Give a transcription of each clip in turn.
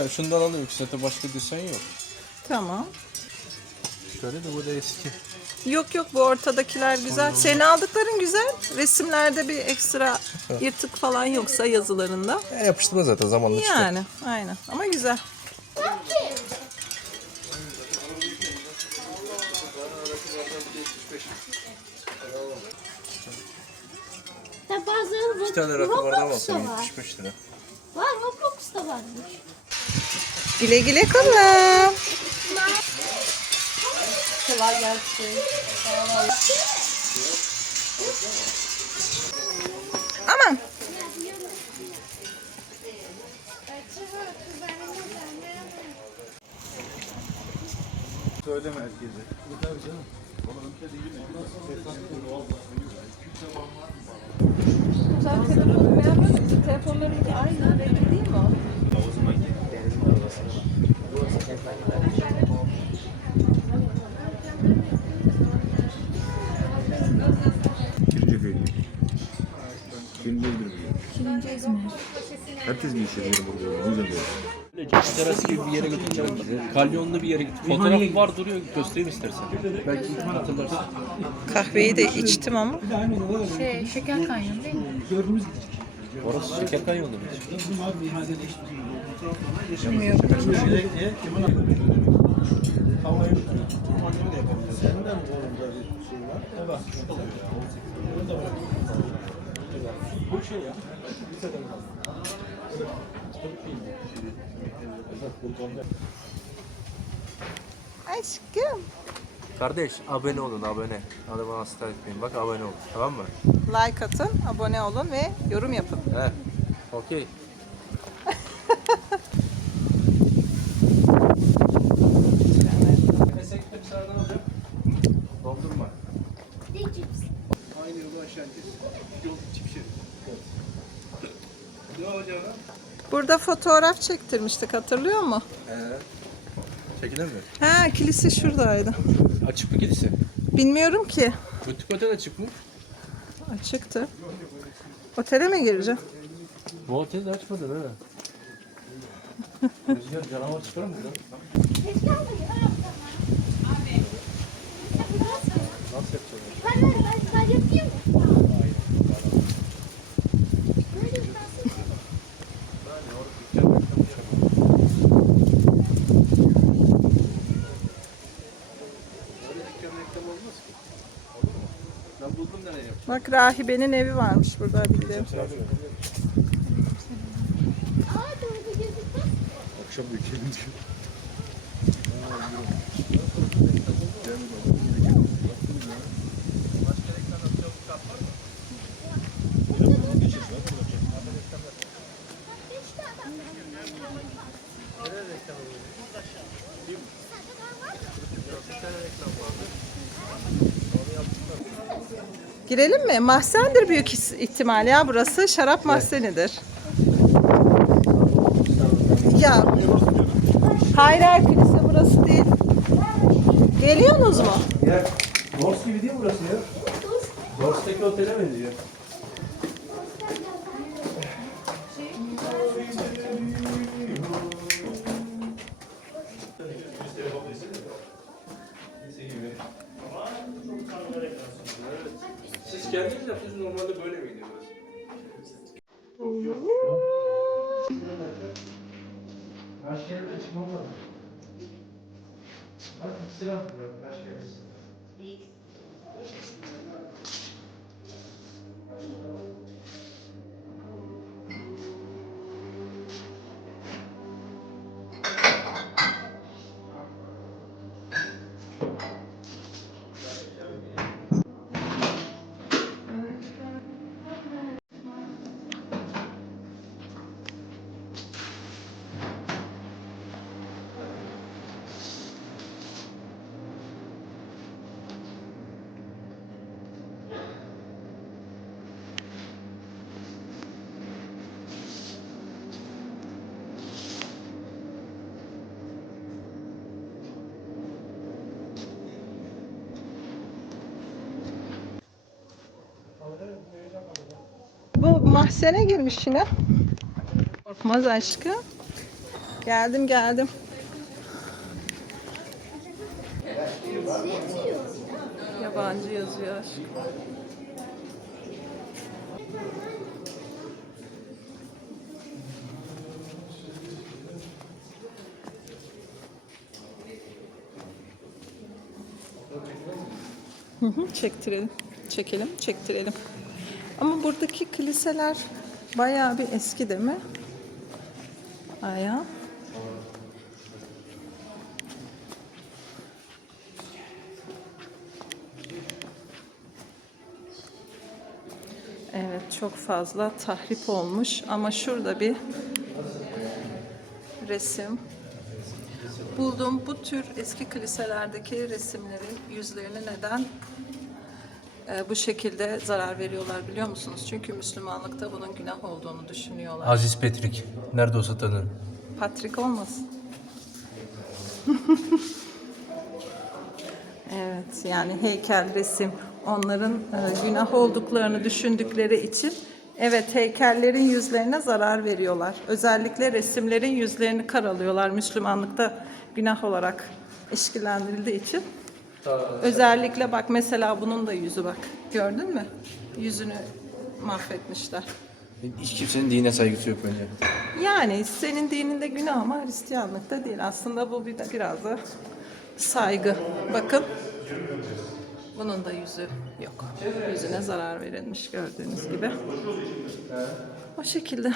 tane şundan ki zaten başka desen yok. Tamam. Şöyle de bu da eski. Yok yok bu ortadakiler güzel. Senin aldıkların güzel. Resimlerde bir ekstra yırtık falan yoksa yazılarında. E, yapıştırma zaten zamanla çıkar. Yani aynen ama güzel. Ya bazıları İki tane rakı var Roblox'ta var. 75 lira. Var Roblox'ta varmış. Güle güle kullan. Kolay gelsin. Aman. Söyleme herkese. Sen telefonu beğenmiyor musun? Telefonlarınki aynı renk değil mi o? Kirli bir işe yarıyor burada. O yüzden böyle. Terası gibi bir yere götüreceğim. Kalyonlu bir yere git. Fotoğraf var duruyor göstereyim istersen. Belki hatırlarsın. Kahveyi de içtim ama. Şey, Şeker Kanyon değil mi? Orası Şeker Kanyonu mu? Aşkım. Kardeş abone olun abone. Hadi bana hasta etmeyin. Bak abone olun. Tamam mı? Like atın, abone olun ve yorum yapın. He. Okey. Dondurma. Aynı yolu aşağı gideceğiz. Yol içi bir şey. Ne olacak lan? Burada fotoğraf çektirmiştik hatırlıyor musun? He. Çekilir mi? Ha kilise şuradaydı. Açık mı kilise? Bilmiyorum ki. Butik otel açık mı? Açıktı. Otele mi gireceğim? Bu oteli de açmadın ha. Rüzgar canavar çıkarır mı buradan? Nasıl yapacağız? Ben, ben, ben yapayım mı? Öyle dükkan reklam olmaz ki. Olur mu? Ben buldum nereye yapacağım. Bak rahibenin evi varmış burada bildiğim. Akşam dükkanı diyor. Girelim mi? Mahzendir büyük ihtimal ya burası. Şarap mahzenidir. Ya. Hayır hayır kilise burası değil. Geliyorsunuz mu? Ya Dors gibi değil burası ya? Dors'taki otele benziyor. Siz kendiniz yapıyorsunuz normalde böyle miydi burası? Başka yerde çıkmam lazım. Bak silah başka yerde. Bu mahzene girmiş yine. Korkmaz aşkım. Geldim geldim. Yabancı yazıyor aşkım. Çektirelim. Çekelim, çektirelim. Ama buradaki kiliseler bayağı bir eski değil mi? Bayağı. Evet çok fazla tahrip olmuş ama şurada bir resim. Buldum bu tür eski kiliselerdeki resimlerin yüzlerini neden bu şekilde zarar veriyorlar biliyor musunuz? Çünkü Müslümanlıkta bunun günah olduğunu düşünüyorlar. Aziz Petrik. Nerede olsa tanırım. Patrick olmasın? evet yani heykel, resim onların e, günah olduklarını düşündükleri için evet heykellerin yüzlerine zarar veriyorlar. Özellikle resimlerin yüzlerini karalıyorlar Müslümanlıkta günah olarak işkilendirildiği için. Özellikle bak mesela bunun da yüzü bak. Gördün mü? Yüzünü mahvetmişler. Hiç kimsenin dine saygısı yok bence. Yani senin dininde günah ama Hristiyanlıkta değil. Aslında bu bir de biraz da saygı. Bakın. Bunun da yüzü yok. Yüzüne zarar verilmiş gördüğünüz gibi. O şekilde.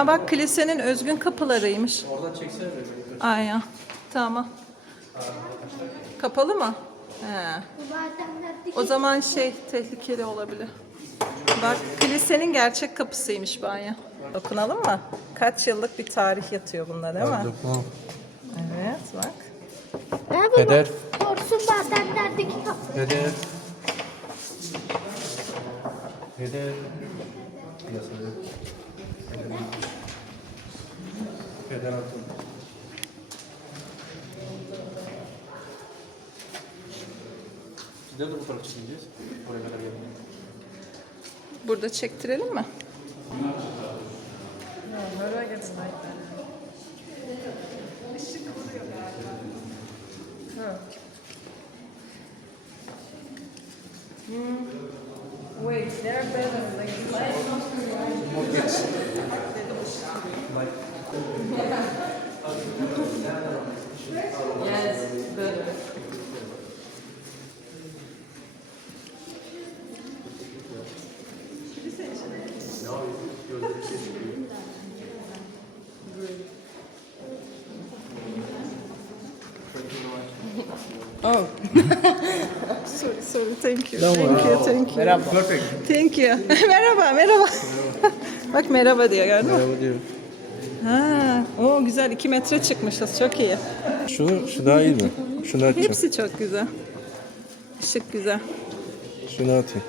Aa bak kilisenin özgün kapılarıymış. Oradan çeksene beni. Aynen. Tamam. Kapalı mı? He. O zaman şey tehlikeli olabilir. Bak kilisenin gerçek kapısıymış banyo. Dokunalım mı? Kaç yıllık bir tarih yatıyor bunda değil mi? Evet bak. Peder. Korsun bademlerdeki kapı. Peder. Peder. Peder atın. Sizler de tarafa çekeceğiz. Oraya kadar gelin. Burada çektirelim mi? Wait, they're better sorry. Thank you. Thank you, thank you. Merhaba. Perfect. Thank you. merhaba, merhaba. Bak merhaba diyor gördün mü? Merhaba diyorum. Ha, o güzel. 2 metre çıkmışız. Çok iyi. Şunu, şu daha iyi mi? Şunu atacağım. Hepsi çok güzel. Işık güzel. Şunu atayım.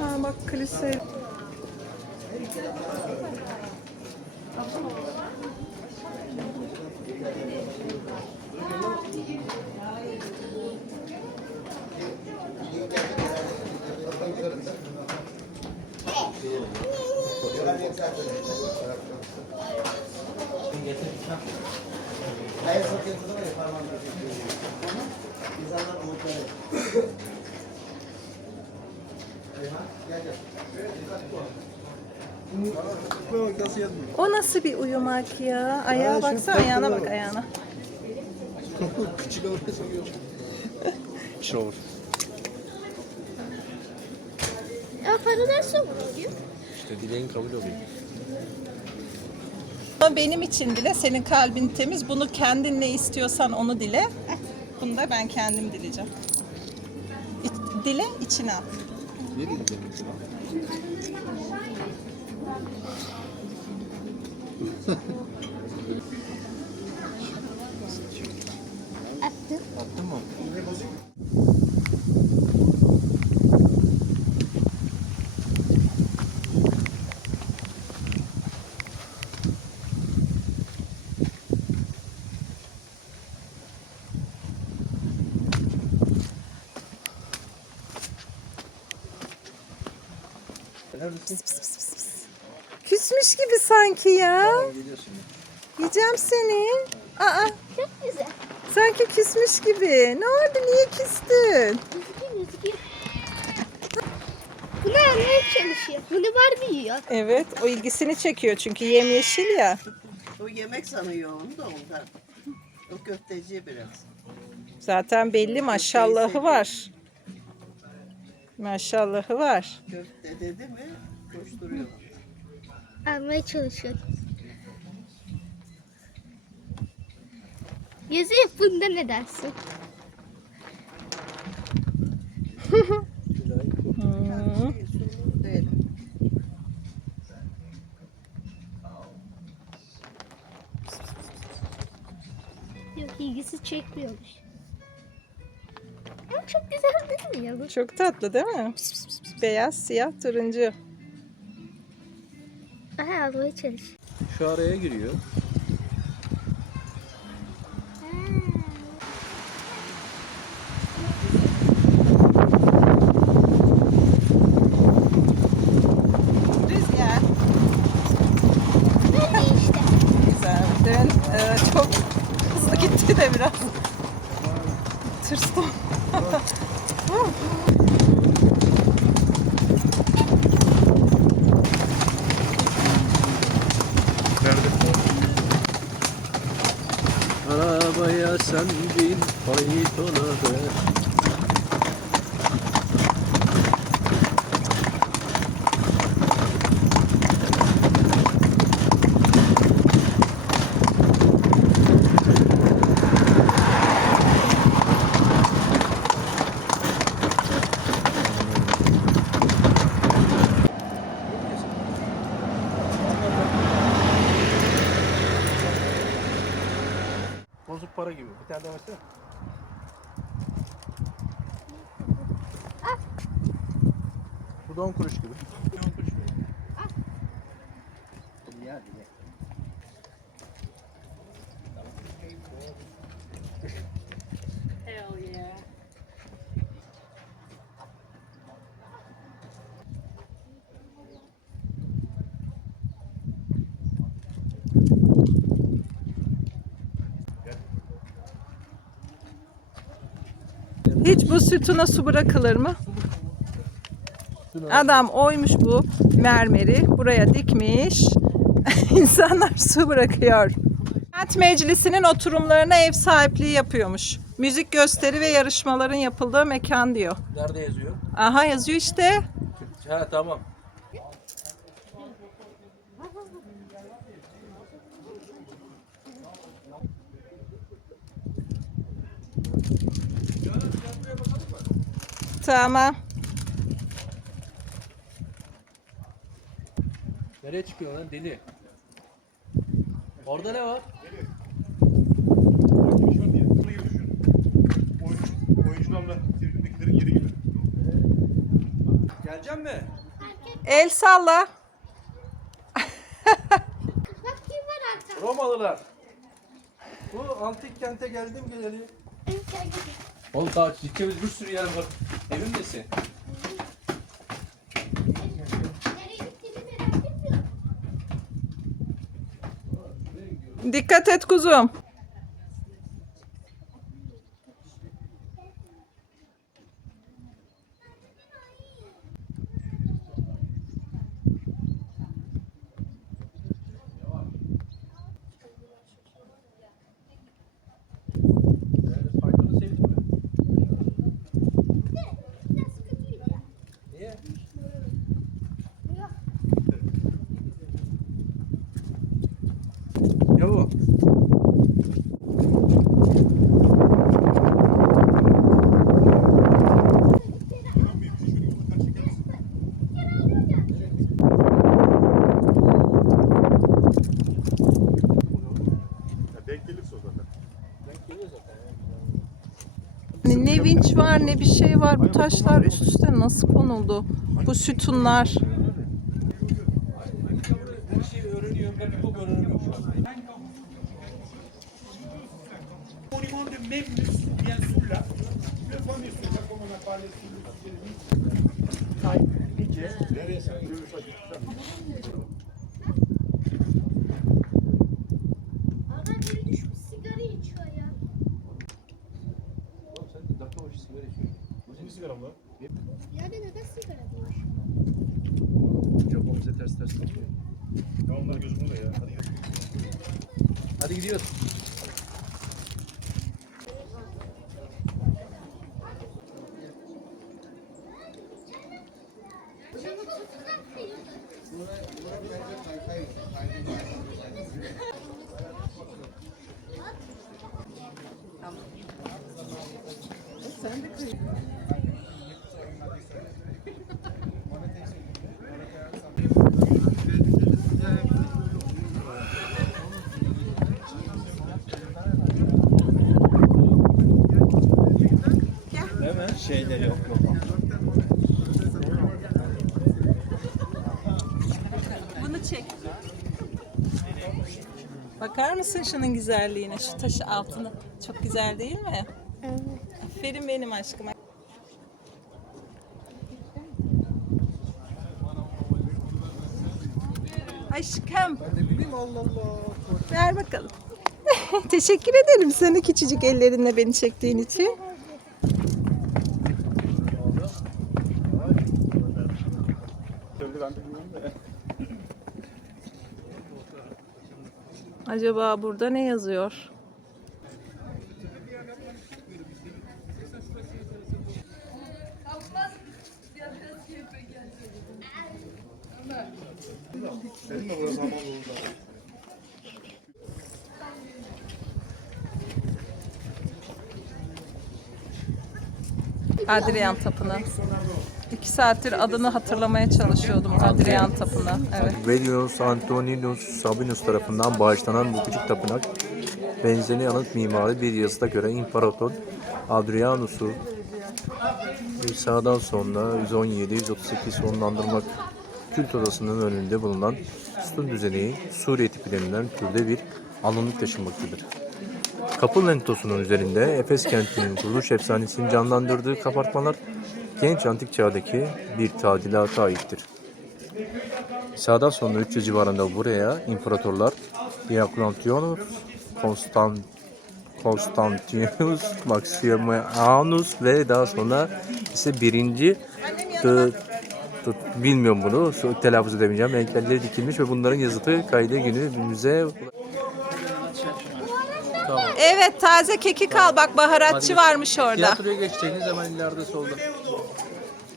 Ha bak kilise. O nasıl bir uyumak ya? Ayağa baksana, ayağına bak ayağına. Şov. Ya para nasıl oluyor? İşte dileğin kabul oluyor. Ama benim için dile, senin kalbin temiz. Bunu kendin ne istiyorsan onu dile. Bunu da ben kendim dileyeceğim. İ- Dile, içine at. Attım. Attın mı? Neredesin? Küsmüş gibi sanki ya. Geliyorsun. Yiyeceğim seni. Aa, Çok güzel. sanki küsmüş gibi. Ne oldu? Niye küstün? Üzgün üzgün. Bunu almaya çalışıyor. Bunu var mı yiyor? Evet, o ilgisini çekiyor çünkü yemyeşil ya. O yemek sanıyor onu da ondan. O köfteci biraz. Zaten belli maşallahı var. Maşallahı var. Köfte dedi mi koşturuyor. Almaya çalışıyor. Yazı yapında ne dersin? Yok ilgisi çekmiyormuş. Ama çok güzel değil mi ya bu? Çok tatlı değil mi? Beyaz, siyah, turuncu. Almaya çalış. Şu araya giriyor. Rüzgar. Böyle işte. Güzel. Dün e, çok hızlı gitti de biraz. Tırstım. sen bin faytona ver. Bozuk para gibi. Bir tane daha versene. Bu da 10 kuruş gibi. 10 kuruş gibi. Hiç bu sütuna su bırakılır mı? Adam oymuş bu mermeri buraya dikmiş. İnsanlar su bırakıyor. Kent Meclisi'nin oturumlarına ev sahipliği yapıyormuş. Müzik gösteri ve yarışmaların yapıldığı mekan diyor. Nerede yazıyor? Aha yazıyor işte. Ha tamam. Tamam. Nereye çıkıyor lan deli? Orada ne var? Düşün. Oyuncu, oyuncularla tribündekilerin yeri gibi. Geleceğim mi? El salla. Bak kim var arkada? Romalılar. Bu antik kente geldim geleli. Oğlum daha gideceğimiz bir sürü yer var. Emin misin? Dikkat et kuzum. Yani faydalı sevdin mi? Biraz kötüydü ya. Niye? Yok. Yavu. Ya denk gelirse o zaten. Hani ne vinç var ne bir şey var. Bu taşlar üst üste nasıl konuldu? Bu sütunlar. Her Hadi gidiyoruz. Değil mi? Şeyleri yok yok. Çek. Bakar mısın şunun güzelliğine? Şu taşı altına. Çok güzel değil mi? Evet. Aferin benim aşkıma. Aşkım. Bileyim Allah Allah. Ver bakalım. Teşekkür ederim sana küçücük ellerinle beni çektiğin için. Söyle ben de bilmiyorum da. Acaba burada ne yazıyor? Adrian Tapınağı. İki saattir adını hatırlamaya çalışıyordum Adrian Tapınağı. Evet. Velios Antoninus Sabinus tarafından bağışlanan bu küçük tapınak, benzeri anıt mimari bir yazıda göre İmparator Adrianus'u İsa'dan sonra 117-138 sonlandırmak kült odasının önünde bulunan sütun düzeni Suriye tipi türde bir alınlık taşınmaktadır. Kapı lentosunun üzerinde Efes kentinin kuruluş efsanesini canlandırdığı kabartmalar genç antik çağdaki bir tadilata aittir. İsa'dan sonra 300 civarında buraya imparatorlar Diocletianus, Konstant Konstantinus, Maximianus ve daha sonra ise birinci Tı- tı- bilmiyorum bunu telaffuz edemeyeceğim. Engelleri dikilmiş ve bunların yazıtı kaydı günümüze Evet taze kekik al bak baharatçı varmış orada. Tiyatroya geçtiğiniz zaman ileride solda.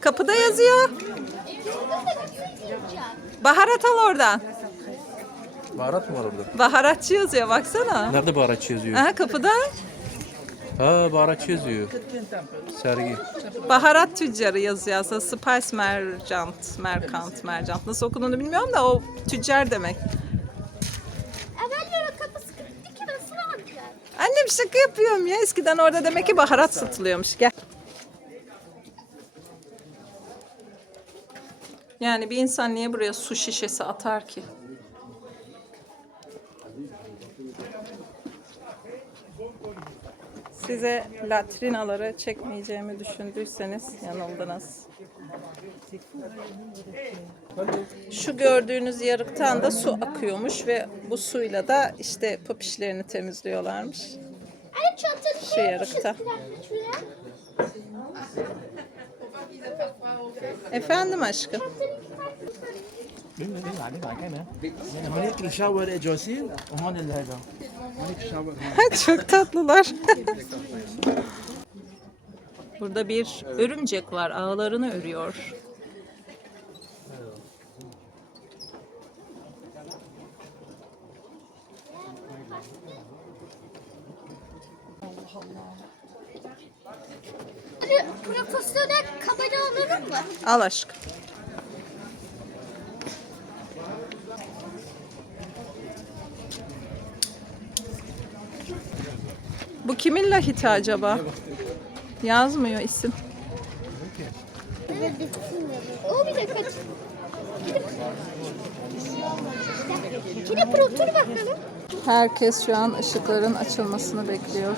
Kapıda yazıyor. Baharat al oradan. Baharat mı var orada? Baharatçı yazıyor baksana. Nerede baharatçı yazıyor? Aha kapıda Ha baharatçı yazıyor. Sergi. baharat tüccarı yazıyor aslında. Spice merchant, merkant, merchant. Nasıl okunduğunu bilmiyorum da o tüccar demek. Annem şaka yapıyorum ya. Eskiden orada demek ki baharat satılıyormuş. Gel. Yani bir insan niye buraya su şişesi atar ki? Size latrinaları çekmeyeceğimi düşündüyseniz yanıldınız. Şu gördüğünüz yarıktan da su akıyormuş ve bu suyla da işte popişlerini temizliyorlarmış. Şu yarıkta. Efendim aşkım. Çok tatlılar. Burada bir örümcek var. Ağlarını örüyor. Profesyonel kamera alır mı? Al aşkım. Bu kimin lahiti acaba? Yazmıyor isim. O bir dakika. Kire otur bakalım. Herkes şu an ışıkların açılmasını bekliyor.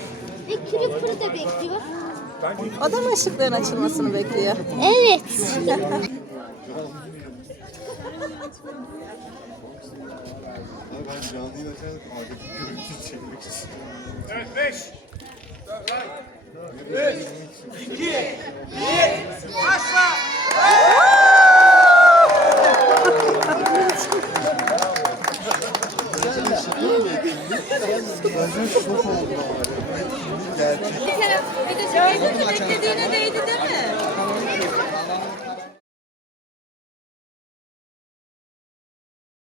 Ve kire pırı da bekliyor. O da mı ışıkların açılmasını bekliyor? Evet. Ben canlı yayın açarken adeti görüntü çekmek için. Bence şok oldum abi. Gerçek. Bir kere bir de beklediğine değdi değil mi?